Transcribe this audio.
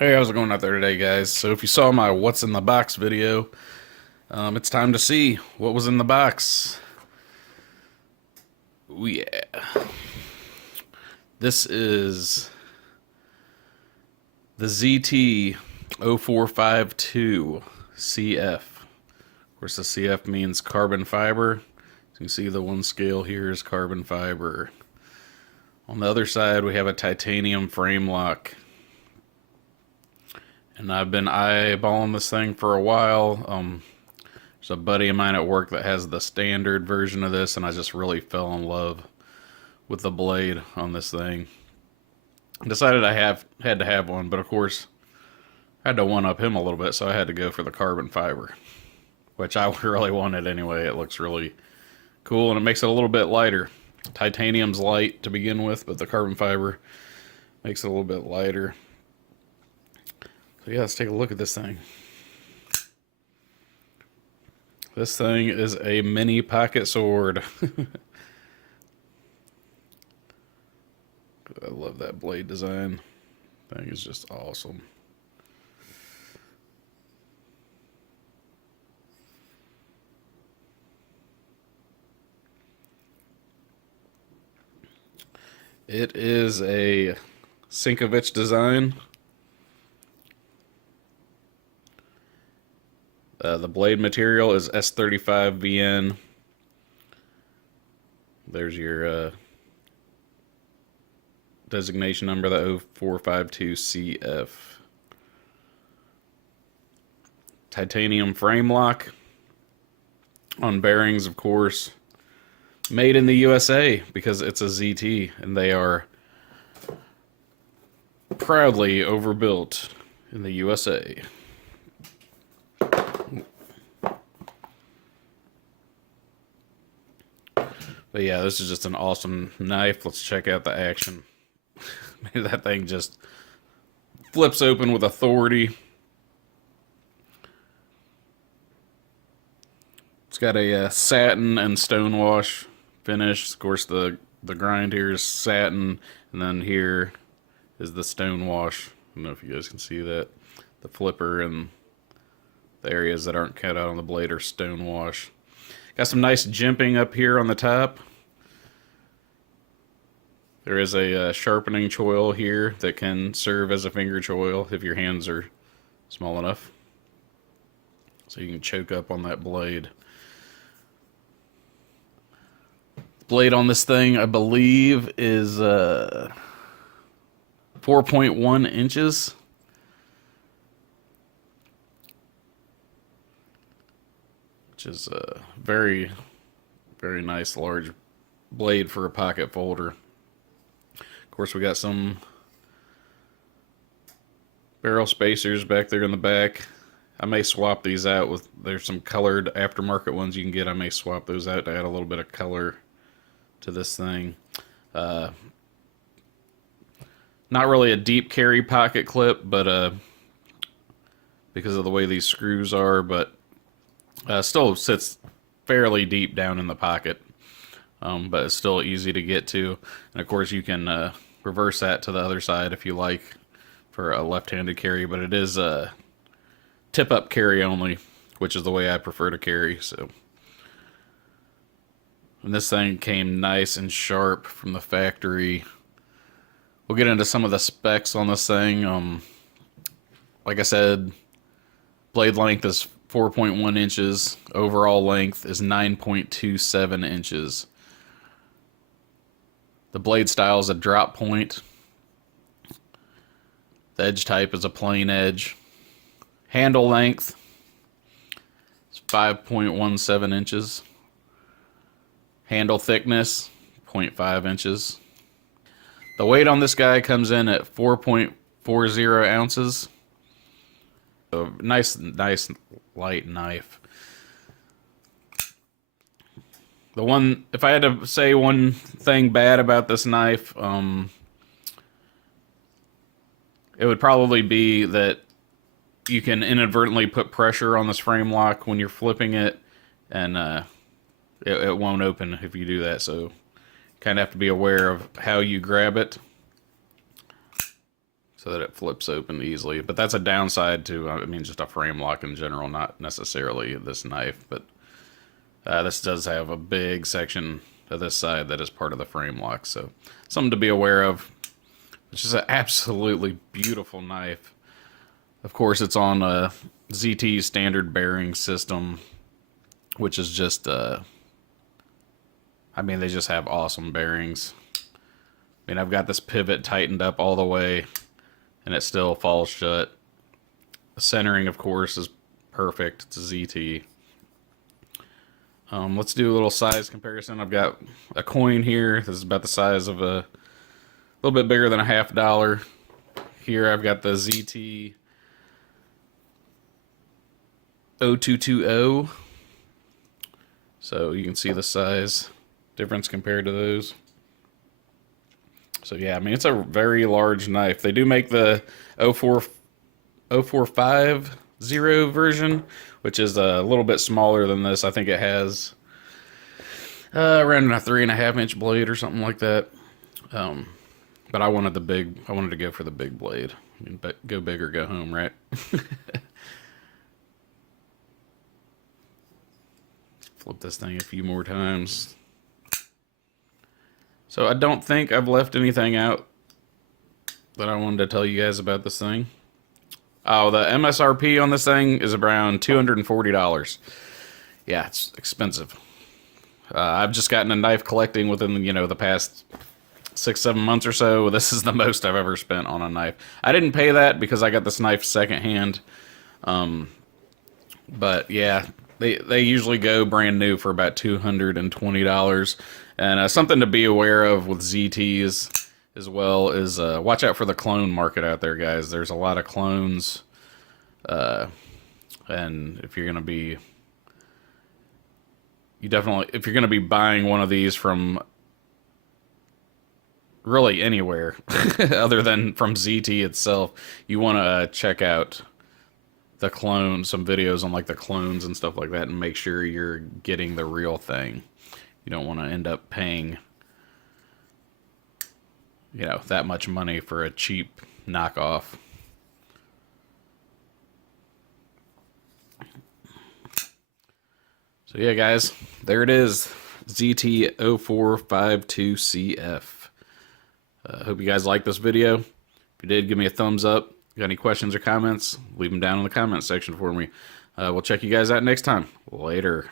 Hey, how's it going out there today, guys? So if you saw my What's in the Box video, it's time to see what was in the box. Oh yeah. This is the ZT0452cf. Of course, the CF means carbon fiber. So you can see the one scale here is carbon fiber. On the other side, we have a titanium frame lock. And I've been eyeballing this thing for a while. There's a buddy of mine at work that has the standard version of this, and I just really fell in love with the blade on this thing. I decided I had to have one, but of course, I had to one-up him a little bit, so I had to go for the carbon fiber, which I really wanted anyway. It looks really cool, and it makes it a little bit lighter. Titanium's light to begin with, but the carbon fiber makes it a little bit lighter. So yeah, let's take a look at this thing. This thing is a mini pocket sword. I love that blade design. Thing is just awesome. It is a Sinkovich design. The blade material is S35VN. There's your designation number, the 0452cf. Titanium frame lock on bearings, of course. Made in the USA because it's a ZT, and they are proudly overbuilt in the USA. But yeah, this is just an awesome knife. Let's check out the action. Maybe that thing just flips open with authority. It's got a satin and stonewash finish. Of course, the grind here is satin, and then here is the stonewash. I don't know if you guys can see that. The flipper and the areas that aren't cut out on the blade are stonewash. Got some nice jimping up here on the top. There is a sharpening choil here that can serve as a finger choil if your hands are small enough. So you can choke up on that blade. The blade on this thing, I believe, is 4.1 inches. Which is a very, very nice large blade for a pocket folder. Of course, we got some barrel spacers back there in the back. I may swap these out with, there's some colored aftermarket ones you can get. I may swap those out to add a little bit of color to this thing. Not really a deep carry pocket clip, but because of the way these screws are, but still sits fairly deep down in the pocket, but it's still easy to get to. And of course, you can reverse that to the other side if you like for a left-handed carry, but it is a tip-up carry only, which is the way I prefer to carry. So, and this thing came nice and sharp from the factory. We'll get into some of the specs on this thing. Like I said, blade length is 4.1 inches. Overall length is 9.27 inches. The blade style is a drop point. The edge type is a plain edge. Handle length is 5.17 inches. Handle thickness, 0.5 inches. The weight on this guy comes in at 4.40 ounces. So nice light knife. If I had to say one thing bad about this knife, it would probably be that you can inadvertently put pressure on this frame lock when you're flipping it, and it won't open if you do that. So kind of have to be aware of how you grab it. so that it flips open easily. But that's a downside to, I mean, just a frame lock in general, not necessarily this knife. But this does have a big section of this side that is part of the frame lock, so something to be aware of. It's just an absolutely beautiful knife. Of course, it's on a ZT standard bearing system, which is just, I mean, they just have awesome bearings. I mean, I've got this pivot tightened up all the way, and it still falls shut. The centering, of course, is perfect. It's a ZT. Let's do a little size comparison. I've got a coin here. This is about the size of a little bit bigger than a $50. Here I've got the ZT0452cf. So you can see the size difference compared to those. So yeah, I mean, it's a very large knife. They do make the 0450 version, which is a little bit smaller than this. I think it has around a 3.5-inch blade or something like that. But I wanted to go for the big blade. I mean, go big or go home, right? Flip this thing a few more times. So I don't think I've left anything out that I wanted to tell you guys about this thing. Oh, the MSRP on this thing is around $240. Yeah, it's expensive. I've just gotten a knife collecting within, you know, the past 6-7 months or so. This is the most I've ever spent on a knife. I didn't pay that because I got this knife secondhand. But yeah, they usually go brand new for about $220. And something to be aware of with ZTs as well is watch out for the clone market out there, guys. There's a lot of clones, and if you're gonna be, if you're gonna be buying one of these from really anywhere other than from ZT itself, you want to check out the clone, some videos on like the clones and stuff like that, and make sure you're getting the real thing. You don't want to end up paying, you know, that much money for a cheap knockoff. So yeah, guys, there it is, ZT0452cf. Hope you guys liked this video. If you did, give me a thumbs up. Got any questions or comments, leave them down in the comments section for me. We'll check you guys out next time. Later.